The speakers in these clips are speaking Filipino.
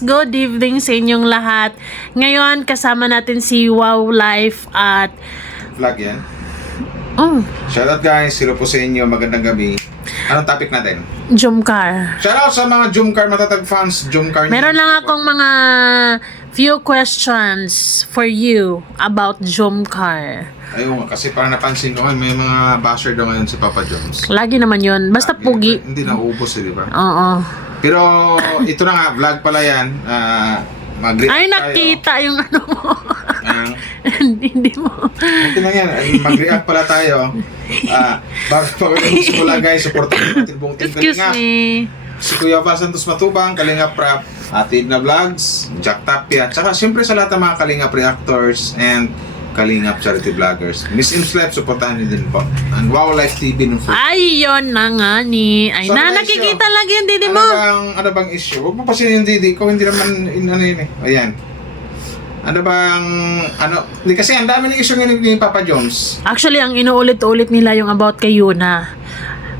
good evening sa inyong lahat. Ngayon, kasama natin si Wow Life at... Vlog yan. Oh, Shoutout guys, hello po sa inyo, magandang gabi. Anong topic natin? Jumcar. Shoutout sa mga Jumcar matatag fans, Jumcar. Meron lang akong mga few questions for you about Jumcar. Ayun, kasi parang napansin ko may mga basher daw ngayon si Papa Jones. Lagi naman yun. Basta Lagi, pugi. Hindi na uubos di ba? Oo. Pero ito na nga, vlog pala yan. Mag-react Ay, tayo. nakita yung ano mo. Ang Hindi mo. okay lang yan, mag-react pala tayo. Para pag-react ko lang guys, supportan natin buong team Excuse Kalinga. me. Si Kuya Val Santos Matubang, Kalinga Prap, Atid na Vlogs, Jack Tapia, tsaka siyempre sa lahat ng mga Kalinga Reactors and Kalinga Charity Vloggers. Miss Im's Life, supportahan niyo din po. And Wow Life TV ng food. Ay, yun na nga ni. Ay, So, na, ano nakikita issue? lagi yung didi mo. Ano bang issue? Huwag mo pa yung didi ko, hindi naman ano yun eh. Ayan. Ano bang, hindi kasi ang dami ng issue ngayon ni Papa Jones. Actually, ang inuulit-ulit nila yung about kay Yuna.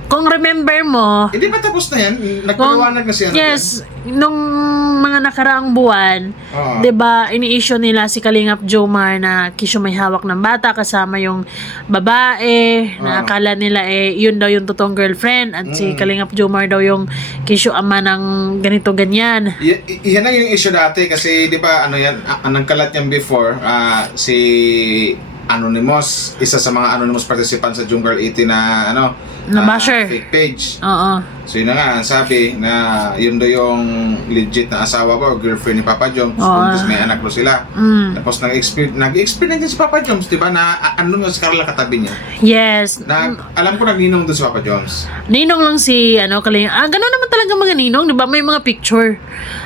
Kung remember mo, Hindi ba tapos na yan? Nagpaliwanag na siya. yes, nung mga nakaraang buwan, Oo. 'di ba, ini-issue nila si Kalingap Jomar na kisyo may hawak ng bata kasama yung babae, na Oo. akala nila yun daw yung totoong girlfriend at si Kalingap Jomar daw yung kisyo ama ng ganito ganyan. Yan ang yung issue dati kasi di ba ano yan, anong kalat yan before, si Anonymous, isa sa mga Anonymous participants sa Jungle 80 na Na basher. fake page. Oo. So yun na nga, ang sabi na yun daw yung legit na asawa ba o girlfriend ni Papa Jones. Tapos may anak daw sila. Tapos nag-experience din si Papa Jones, di ba, na ano nga si Carla katabi niya. Yes. Na, alam ko nagninong doon si Papa Jones. Ninong lang si Kalingap. Gano'n naman talaga mga ninong, 'di ba? May mga picture.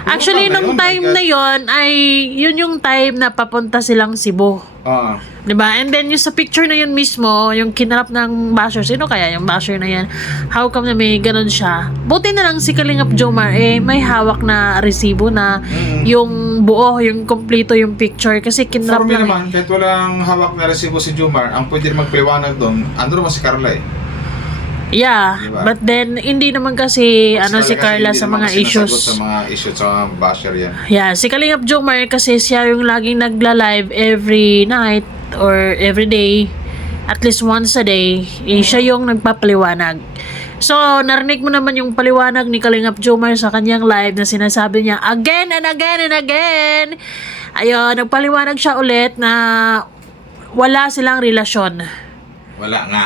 Actually, ba nung yun? time My God. na 'yon ay yun yung time na papunta silang Cebu. Oo. 'Di ba? And then yung sa picture na yun mismo, yung kinarap ng basher, sino kaya yung basher na yan? How come na may ganun siya? Buti na lang si Kalingap Jomar may hawak na resibo na yung buo, yung kompleto yung picture kasi kinarap For me lang. naman, kahit walang hawak na resibo si Jumar, ang pwede magpaliwanag doon, ano naman si Carla eh. Yeah, Diba? but then hindi naman kasi Mas si talaga Carla kasi sa hindi mga naman kasi issues. nasagot sa mga issues sa mga basher yan. Yeah, si Kalingap Jomar kasi siya yung laging nagla-live every night or every day, at least once a day, siya yung nagpapaliwanag. So, narinig mo naman yung paliwanag ni Kalingap Jomar sa kanyang live na sinasabi niya again and again and again. Ayun, nagpaliwanag siya ulit na wala silang relasyon. Wala nga.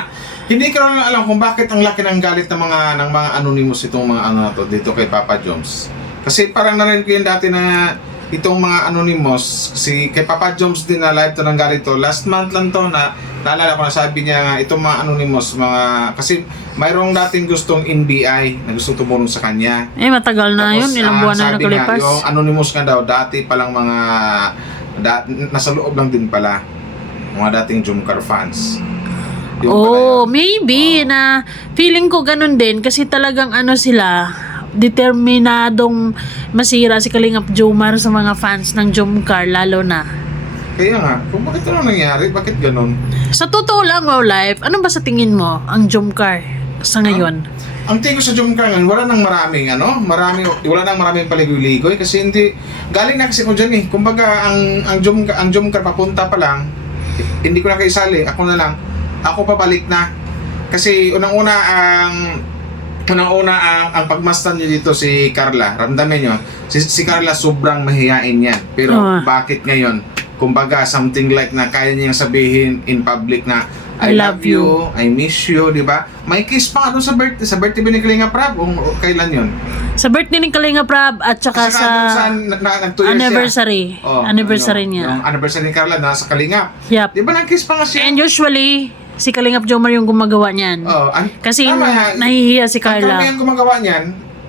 Hindi ko lang alam kung bakit ang laki ng galit ng mga anonymous itong mga na to dito kay Papa Jones. Kasi parang narinig ko yun dati na itong mga anonymous, si kay Papa Jones din na live to ng galit to. Last month lang to na naalala ko na sabi niya nga itong mga anonymous, kasi mayroong dating gustong NBI na gustong tumulong sa kanya. Matagal na Tapos, yun, ilang buwan na sabi nga, nakalipas. yung anonymous nga daw, dati palang nasa loob lang din pala. Mga dating Jumcar fans. Yun pala Oh, yun. maybe na feeling ko ganun din kasi talagang sila determinadong masira si Kalingap Jomar sa mga fans ng Jomcar lalo na. Kaya nga, kung bakit ano nangyari, bakit ganun? Sa totoo lang, Wow Life, ano ba sa tingin mo ang Jomcar sa ngayon? Ang tingin ko sa Jumcar ngayon, wala nang maraming paligoy-ligoy kasi hindi, galing na kasi ko dyan eh. Kumbaga, ang Jumcar papunta pa lang, hindi ko na kaisali, ako pabalik na. Kasi unang-una ang pagmastan niyo dito si Carla, ramdamin niyo, si Carla sobrang mahihain yan. Pero bakit ngayon? Kumbaga, something like na kaya niyang sabihin in public na I love you, I miss you, di ba? May kiss pa nga doon sa birthday ba ni Kalinga Prab? O kailan yun? Sa birthday ni Kalingap Rab at saka At sa saka doon nag-2 years anniversary. siya. Oh, Anniversary niya. Yung anniversary ni Carla nasa Kalinga. Yup. Di ba nag-kiss pa nga siya? And usually, si Kalingap Jomar yung gumagawa niyan. Oh, Kasi tama, nahihiya si ang Carla. karamihan gumagawa niyan,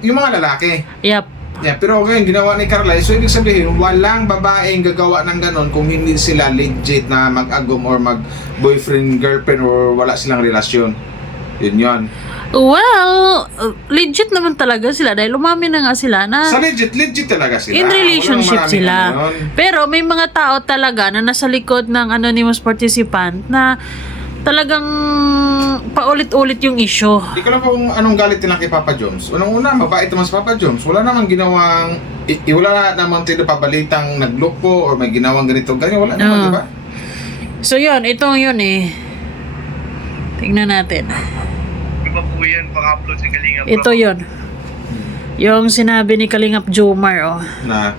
yung mga lalaki. Yup. Yeah, pero ngayon ginawa ni Carla, so ibig sabihin walang babaeng gagawa ng ganon kung hindi sila legit na mag-agom or mag-boyfriend, girlfriend or wala silang relasyon. Yun. Well, legit naman talaga sila dahil umamin na nga sila na Sa legit talaga sila. in relationship Walang sila. maraming ano yun. Pero may mga tao talaga na nasa likod ng anonymous participant na talagang paulit-ulit yung issue. Hindi ko lang kung anong galit nila kay Papa Joms. Unang-una, mabait naman si Papa Joms. Wala namang ginawang, wala namang tinapabalitang nagloko or may ginawang ganito. Ganyan, wala naman, di ba? So yun, itong yun eh. Tingnan natin. Iba po yan, pang-upload si Kalinga. Ito yun. Yung sinabi ni Kalingap Jomar, oh. Na,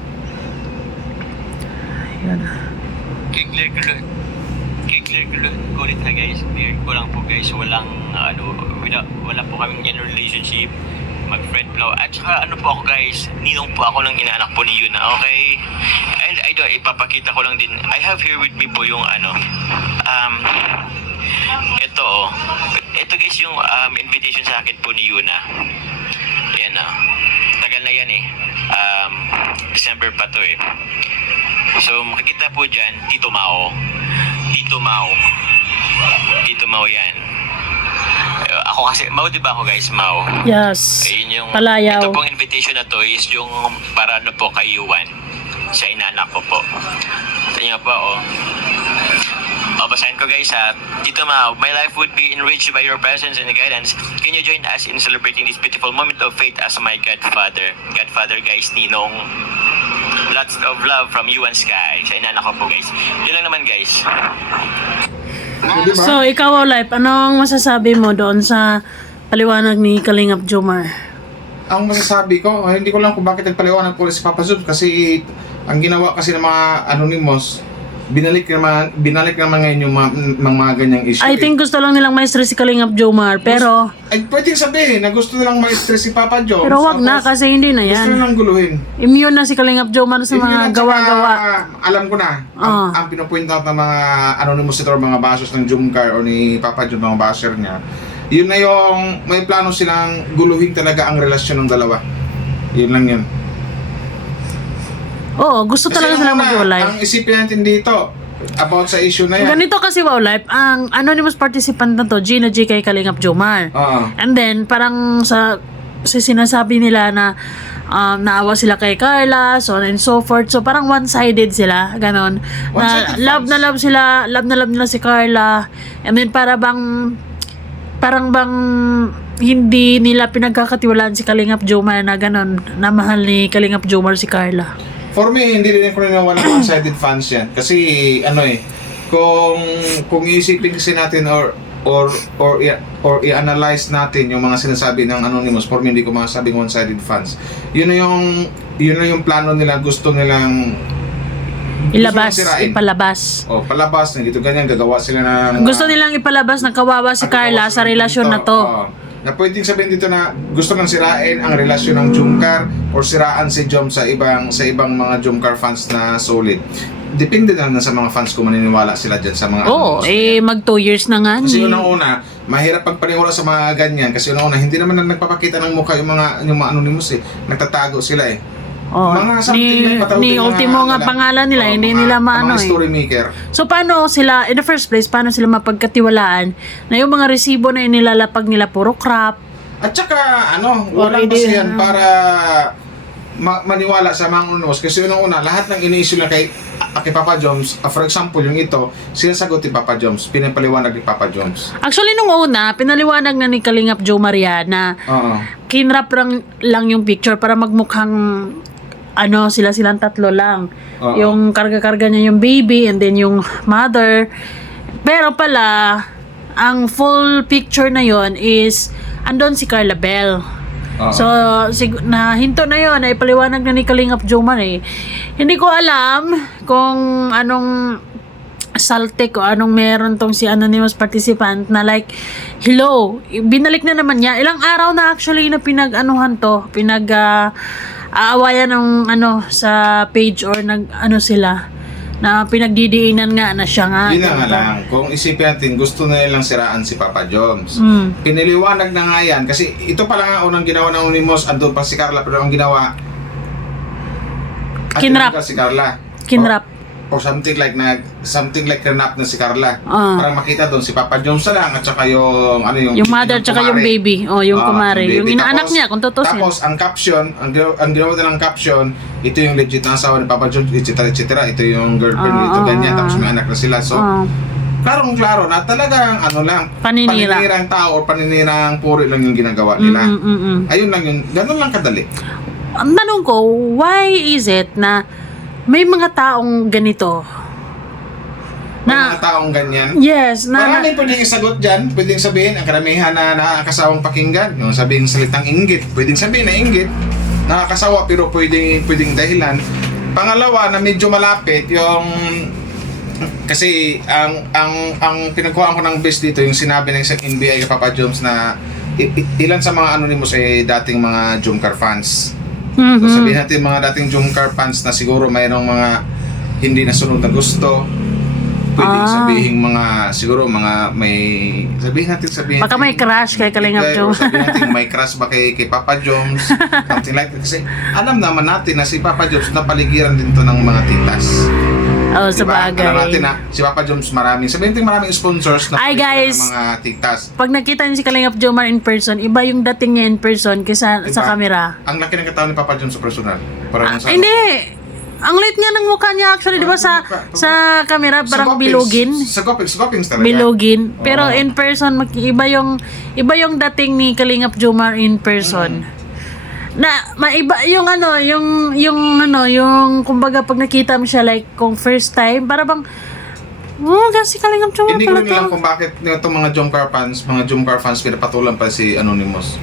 Yun. Kiklear ko ulit ha guys. Clear ko lang po guys. Walang wala po kaming ganun relationship. Mag-friend flow. At saka ano po ako guys, ninong po ako ng inaanak po ni Yuna, okay? And ipapakita ko lang din. I have here with me po yung ito oh. Ito guys yung invitation sa akin po ni Yuna. Yan tagal na yan eh. December pa to eh. So makikita po dyan, Tito Mao. Tito Mao yan. Ako kasi, Mao diba ako guys, Mao? Yes. Eh, Ayun yung, Palayaw. ito pong invitation na to is yung para ano po kay Yuan. Sa inanak ko po. Ito nyo po oh. Basahin ko guys ha. Tito Mao, my life would be enriched by your presence and guidance. Can you join us in celebrating this beautiful moment of faith as my godfather? Godfather guys, Ninong. Lots of love from you and Sky. Sa inanak ko po guys. Yun lang naman guys. di ba? So, ikaw, Life, anong masasabi mo doon sa paliwanag ni Kalingap Jomar? Ang masasabi ko, hindi ko lang kung bakit nagpaliwanag po si Papa Joms kasi ang ginawa kasi ng mga anonymous, binalik naman ngayon yung mga ganyang issue. I think gusto lang nilang ma-stress si Kalingap Jomar, pero Ay, pwedeng sabihin na gusto nilang ma-stress si Papa Joms. pero wag na tapos kasi hindi na gusto yan. nilang guluhin. Immune na si Kalingap Jomar sa Yun yun, mga at saka, gawa-gawa. alam ko na, ang pinupoint out ng mga anonymous ito, mga bashers ng Jomcar o ni Papa Joms, mga basher niya, yun na yung may plano silang guluhin talaga ang relasyon ng dalawa. Yun lang yun. Oo, gusto talaga Kasi silang nung una, mag-ulay. ang isipin natin dito, about sa issue na yan. Ganito kasi, Wow Life, ang anonymous participant na to, Gina G kay Kalingap Jomar. Oo. And then, parang sa sinasabi nila na naawa sila kay Carla, so on and so forth. So, parang one-sided sila, ganon. Na One-sided love fans. na love sila, love na love nila si Carla. And then, parang bang hindi nila pinagkakatiwalaan si Kalingap Jomar na ganon, na mahal ni Kalingap Jomar si Carla. For me, hindi rin ko rin walang one-sided fans yan. Kasi, kung iisipin kasi natin or i-analyze natin yung mga sinasabi ng anonymous, for me, hindi ko masasabing one-sided fans. Yun na yung plano nila, gusto nilang Ilabas, sirain. ipalabas. Palabas na dito ganyan, gagawa sila ng Gusto nilang ipalabas na kawawa si Carla sa relasyon na to. Na pwedeng sabihin dito na gusto nang sirain ang relasyon ng Jomcar or siraan si Jom sa ibang mga Jomcar fans na solid. Depende na sa mga fans kung maniniwala sila dyan sa mga Oo, anonymous. mag 2 years na nga. Kasi ni. unang-una, mahirap pagpaniwala sa mga ganyan kasi unang-una, hindi naman nagpapakita ng mukha yung mga anonymous eh. Nagtatago sila eh. Oh, Mga something like patawag ni din ultimo nga pangalan nila, hindi nila maano mga eh. story maker. So paano sila, in the first place, paano sila mapagkatiwalaan na yung mga resibo na inilalapag nila puro crap? At saka, walang Already, basihan para maniwala sa mga anonymous. Kasi unang-una, lahat ng ini-issue na kay Papa Joms, for example, yung ito, sinasagot ni Papa Joms, pinapaliwanag ni Papa Joms. Actually, nung una, pinaliwanag na ni Kalingap Joe Maria na Oo. kinrap lang yung picture para magmukhang silang tatlo lang. Oo. Yung karga-karga niya yung baby and then yung mother. Pero pala, ang full picture na yon is andon si Carla Bell. Oo. So, hinto na yon ay paliwanag na ni Kalingap Jomar eh. Hindi ko alam kung anong saltik o anong meron tong si anonymous participant na like, hello, binalik na naman niya. Ilang araw na actually na aawayan ng sa page or sila na pinagdidiinan nga na siya nga. Yun na nga lang, kung isipin natin, gusto na nilang siraan si Papa Joms. Mm. Piniliwanag na nga yan, kasi ito pala nga unang ginawa ng Anonymous, andun pa si Carla, pero ang ginawa, Kinrap. Si Carla. Kinrap. Or something like kinrap na si Carla. Ah. Parang makita doon si Papa Joms na lang, at saka yung, Yung mother tsaka yung kumare. baby. Oh, yung kumare. Yung baby. inaanak niya, kung tutusin. Tapos, ang caption, ang ginawa nilang caption, ito yung legit na asawa ni Papa Joms, etc. Ito yung girlfriend, ito ganyan, tapos may anak na sila. So, klarong-klaro na talagang ano lang, Paninira. paninirang tao o paninirang puri lang yung ginagawa nila. Ayun lang yun, ganun lang kadali. Ang tanong ko, why is it na may mga taong ganito? May mga taong ganyan. Yes, Maraming pwedeng isagot dyan. Pwedeng sabihin, ang karamihan na nakakasawang pakinggan. Yung sabihin salitang inggit. Pwedeng sabihin na inggit. Nakakasawa pero pwedeng dahilan. Pangalawa na medyo malapit yung... Kasi ang pinagkuhaan ko ng best dito, yung sinabi ng isang NBA kay Papa Joms na ilan sa mga anonymous ay dating mga Jomcar fans. So sabihin natin mga dating Jomcar fans na siguro mayroong mga hindi nasunod na gusto. Pwedeng sabihin mga siguro mga may sabihin baka may crush kay Kalingap Joms. Sabihin natin may crush ba kay Papa Joms, something like that. Kasi alam naman natin na si Papa Joms napaligiran din to ng mga titas. Oh, Diba? sabagay. Alam natin na si Papa Joms maraming sponsors na Ay, guys. ng mga titas. Pag nakita niyo si Kalingap Jomar in person, iba yung dating niya in person kaysa sa Diba? camera. Ang laki ng katawan ni Papa Joms sa personal. Parang sa Hindi. Ang liit nga ng mukha niya actually, di ba sa camera parang bilugin. Sa Gopings talaga. Bilugin. Pero Oo. in person iba yung dating ni Kalingap Jomar in person. Na maiba yung yung kumbaga pag nakita mo siya like kung first time para bang kasi Kalingap Jomar Hindi ko pala rin alam to. kung bakit itong mga Jomcar fans pinapatulan pa si Anonymous.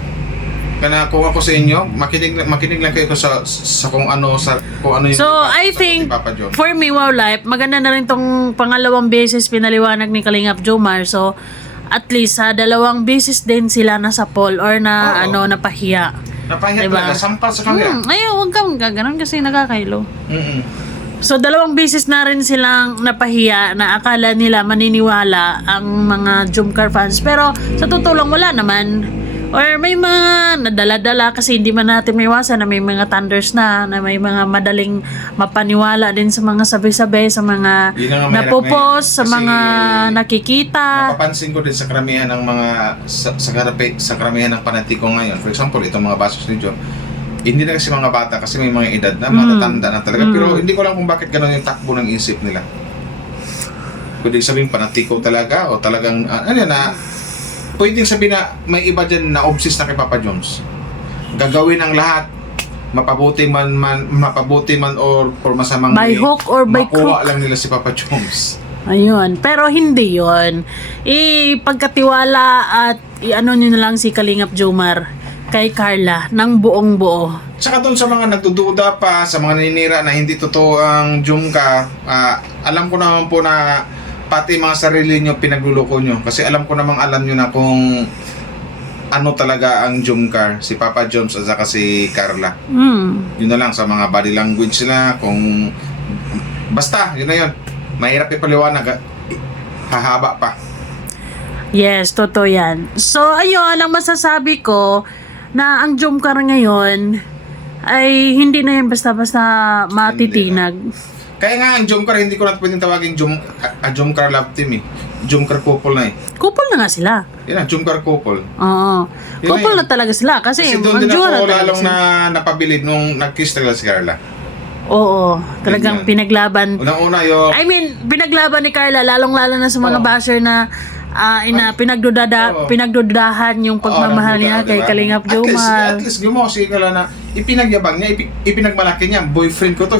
Kaya kung ako sa inyo, makinig lang kayo sa kung ano yung So, ipapasa I sa think, ni Papa Joms. for me, Wow Life, maganda na rin tong pangalawang beses pinaliwanag ni Kalingap Jomar. So, at least, sa dalawang beses din sila nasa poll or na, Oo. napahiya. Napahiya Diba? talaga, sampal sa camera. Ayaw, huwag kang gaganon kasi nakakailo. Mm-mm. So, dalawang beses na rin silang napahiya na akala nila maniniwala ang mga Jomcar fans. Pero, sa totoo lang, wala naman. Or may mga nadala-dala kasi hindi man natin may iwasan na may mga thunders na may mga madaling mapaniwala din sa mga sabi-sabi, sa mga Yun ang mahirap napopost, sa ngayon. Kasi mga nakikita. Napapansin ko din sa karamihan ng mga sa karamihan ng panatiko ngayon. For example, itong mga basos ni John. Hindi na kasi mga bata kasi may mga edad na matatanda na talaga. Pero hindi ko lang kung bakit gano'n yung takbo ng isip nila. Pwede sabihin panatiko talaga o talagang pwedeng sabihin na may iba dyan na obsessed na kay Papa Joms. Gagawin ang lahat, mapabuti man or masamang By way, hook or by makuha crook. lang nila si Papa Joms. Ayun. Pero hindi yon. Ipagkatiwala at iano nyo na lang si Kalingap Jomar kay Carla ng buong buo. Tsaka doon sa mga nagdududa pa, sa mga naninira na hindi totoo ang Jomcar, alam ko naman po na pati mga sarili nyo pinagluloko nyo. Kasi alam nyo na kung ano talaga ang Jomcar, si Papa Joms at saka si Carla. Yun na lang sa mga body language nila, kung basta, yun na yun. Mahirap ipaliwanag, hahaba pa. Yes, totoo yan. So, ayun, ang masasabi ko na ang Jomcar ngayon ay hindi na yan basta-basta matitinag. Kaya nga ang Jomcar, hindi ko na pwedeng tawagin Jomcar Love Team eh. Jomcar couple na eh. Couple na nga sila. Yan ang Jomcar couple. Oo. Yun Couple na na talaga sila. Kasi doon din magjowa ako talaga lalong sila. napabilib nung nag-kiss talaga si Carla. Oo. Talagang Ganyan. pinaglaban. Unang-una yung... I mean, pinaglaban ni Carla, lalong-lalo na sa mga Oo. basher na Oo. pinagdudahan yung pagmamahal niya kay Kalingap Jomar. At least gumawa si Carla na ipinagyabang niya, ipinagmalaki niya. Boyfriend ko to,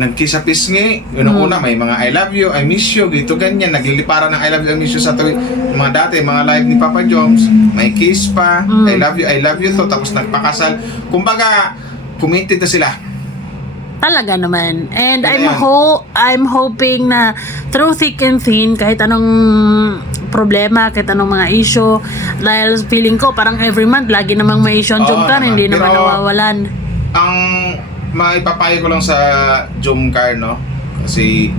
nagkiss sa pisngi. Unang-una, may mga I love you, I miss you, gito ganyan. Nagliliparan ng I love you, I miss you sa tuwing mga dati, mga live ni Papa Joms. May kiss pa, I love you to. Tapos nagpakasal. Kumbaga, committed na sila. Talaga naman. And Yan. I'm hoping na through thick and thin, kahit anong problema, kahit anong mga issue, dahil feeling ko parang every month lagi namang may issue ang Oo Jomcar, naman. hindi naman Pero, nawawalan. Ang maipapayo ko lang sa Jomcar, no? Kasi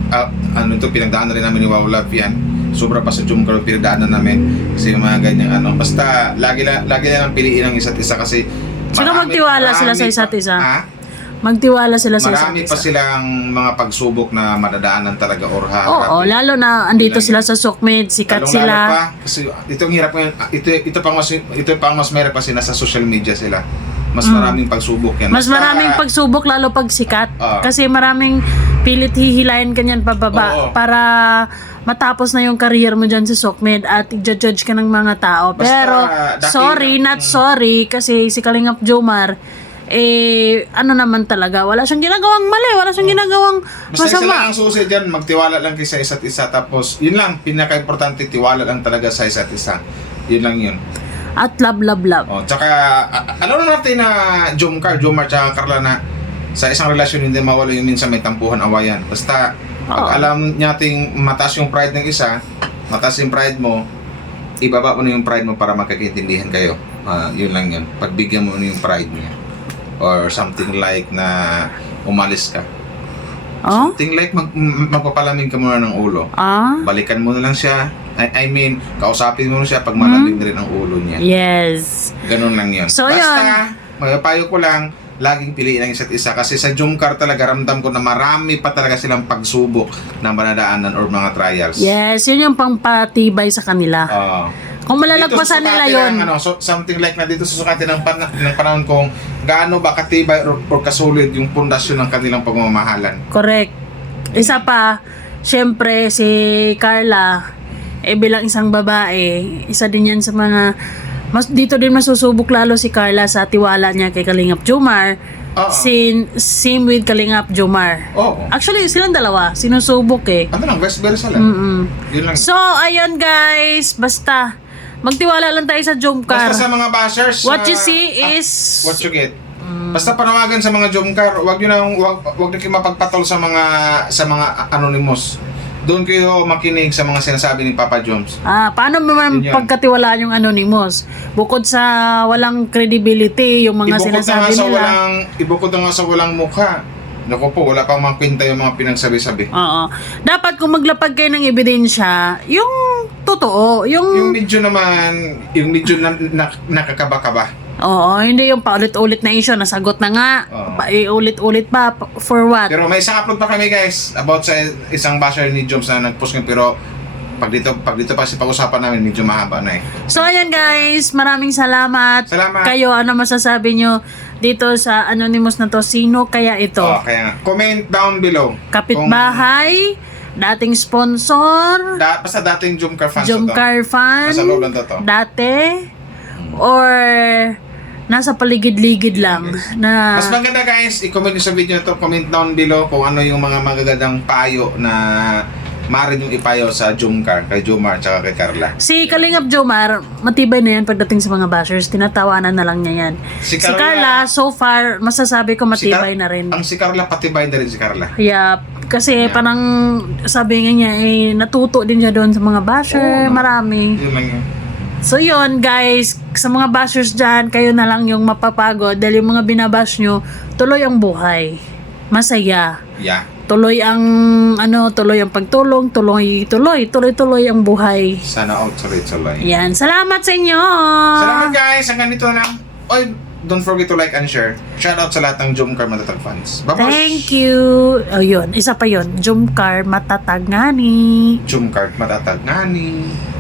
pinagdaanan rin namin ni Wow Love yan. Sobra pa sa Jomcar pinagdaanan namin. Kasi mga ganyang basta lagi lang piliin ang isa't isa kasi Saka magtiwala sila sa isa't isa. Magtiwala sila sa isa't Marami isa. pa silang mga pagsubok na madadaanan talaga or Oo, haharapin. lalo na andito Yun lang sila sa Sukmed, sikat Lalong-lalo sila. pa, kasi itong hirap ngayon, ito pang mas mahirap kasi nasa social media sila. Mas maraming pagsubok yan. Mas Basta- maraming pagsubok lalo pag sikat. Oo. Kasi maraming pilit hihilahin kanyan pababa Oo. para matapos na yung career mo dyan sa Sokmed at i-judge ka ng mga tao. Basta, Pero, dati- not sorry, kasi si Kalingap Jomar, ano naman talaga, wala siyang ginagawang mali, wala siyang ginagawang Basta isa lang masama. ang susi dyan, magtiwala lang kayo sa isa't isa. Tapos, yun lang, pinaka-importante, tiwala lang talaga sa isa't isa. Yun lang yun. At love. Oh, tsaka, alam naman natin na Jomar, tsaka Carla na sa isang relasyon hindi mawala yung minsan may tampuhan, awayan. Basta, pag Oo. alam nating mataas yung pride ng isa, mataas yung pride mo, ibaba mo na yung pride mo para magkakaintindihan kayo. Yun lang yun. Pagbigyan mo na yung pride niya. Or something like na umalis ka. Oh? Something like magpapalamig ka muna ng ulo. Balikan mo na lang siya. I mean, kausapin mo na siya pag malamig na rin ang ulo niya. Yes. Ganun lang yun. So, Basta, magapayo ko lang, laging piliin ang isa't isa. Kasi sa Jomcar talaga, ramdam ko na marami pa talaga silang pagsubok na manadaanan or mga trials. Yes, yun yung pangpatibay sa kanila. Kung malalagpasan Dito nila susukatin yun. ang, something like na dito susukatin ng panahon kung gaano ba katibay or kasulid yung pundasyon ng kanilang pagmamahalan. Correct. Isa pa, syempre si Carla, bilang isang babae, isa din yan sa mga, dito din masusubok lalo si Carla sa tiwala niya kay Kalingap Jomar. Oo. Same with Kalingap Jomar. Oo. Actually, silang dalawa, sinusubok Ano lang, vice versa lang. Yun lang. So, ayun guys, basta, magtiwala lang tayo sa Jomcar. Basta sa mga bashers, What you see is... what you get. Basta panawagan sa mga Jomcar, wag na kayo mapagpatol sa mga anonymous. Doon kayo makinig sa mga sinasabi ni Papa Joms. Paano naman Yun yan. pagkatiwalaan yung anonymous? Bukod sa walang credibility, yung mga sinasabi nila. Ibukod na nga sa walang mukha. Naku po, wala pang mga kwenta yung mga pinagsabi-sabi. Oo. Dapat kung maglapag kayo ng ebidensya, yung totoo, Yung medyo naman, nakakaba-kaba. Oo, hindi yung paulit-ulit na issue, nasagot na nga. Oo. Ulit-ulit pa, for what? Pero may isang upload pa kami guys about sa isang basher ni Joms na nag-post ngayon, pero pag dito pa si pag-usapan namin medyo mahaba na eh. So, ayan guys, maraming salamat. Salamat. Kayo, ano masasabi nyo dito sa anonymous na to? Sino kaya ito? Kaya comment down below. Kapitbahay, dating sponsor, Basta dating Jomcar fans Jomcar fan, Nasa loob lang to. dati, or nasa paligid-ligid lang na Mas maganda guys, i-comment nyo sa video na to, comment down below kung ano yung mga magagandang payo na maaari yung ipayo sa Jomcar, kay Jomar, tsaka kay Carla. si Kalingap Jomar, matibay na yan pagdating sa mga bashers, tinatawanan na lang niya yan. Si Carla, so far, masasabi ko matibay na rin. Si Carla, patibay na rin si Carla. Yup. Kasi Yeah. parang sabi nga niya, natuto din siya doon sa mga basher, Oo. marami. Yun lang yun. So yun guys, sa mga bashers dyan, kayo na lang yung mapapagod dahil yung mga binabash nyo, tuloy ang buhay. Masaya. Yeah. Tuloy ang pagtulong, tuloy ang buhay. Sana all tuloy-tuloy. Yan, salamat sa inyo. Salamat guys, hanggang dito na lang. Oy, don't forget to like and share. Shout out sa lahat ng Jomcar Matatag fans. Bye-bye. Thank you. Oh, yun, isa pa yun. Jomcar Matatag Ngani. Jomcar Matatag ngani.